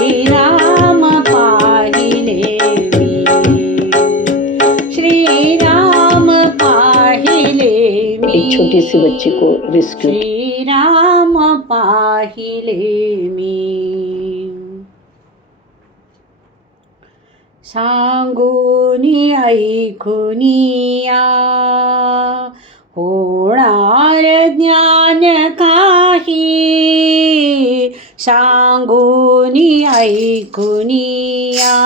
श्रीराम पाहिले मी. श्रीराम पाहिले मी. एक छोटी सी बच्ची को रेस्क्यू श्रीराम पाहिले मी. सांगोनी ऐकुनिया होणार ज्ञान काही. सांगूनी ऐकुनिया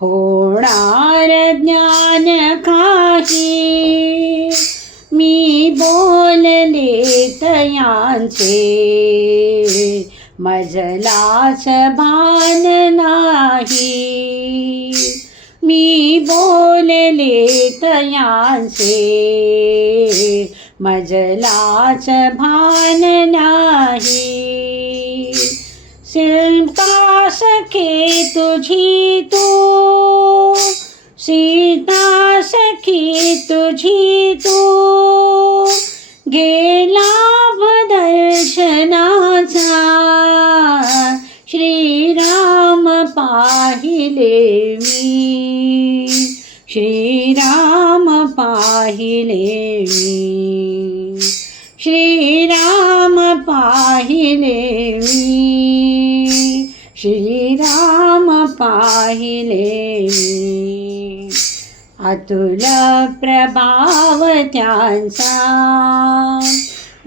होणार ज्ञान काही मी बोलले तयांचे. मजलाच भान नाही. मी बोलले तयांचे. मजलाच भान नाही. शिल्पा सखे तुझी तू. सीता सखी तुझी तू. पाहिले. मी श्रीराम पाहिले. मी श्रीराम पाहिले. मी अतुल प्रभाव त्यांचा.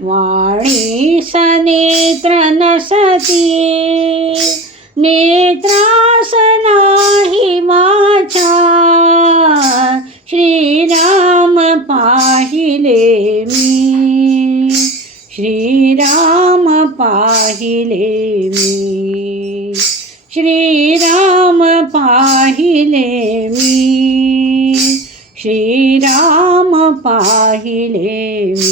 वाणी सनेत्र नसती नेत्रास नाही पाहिले मी. श्रीराम पाहिले मी. श्रीराम पाहिले मी. श्रीराम पाहिले मी.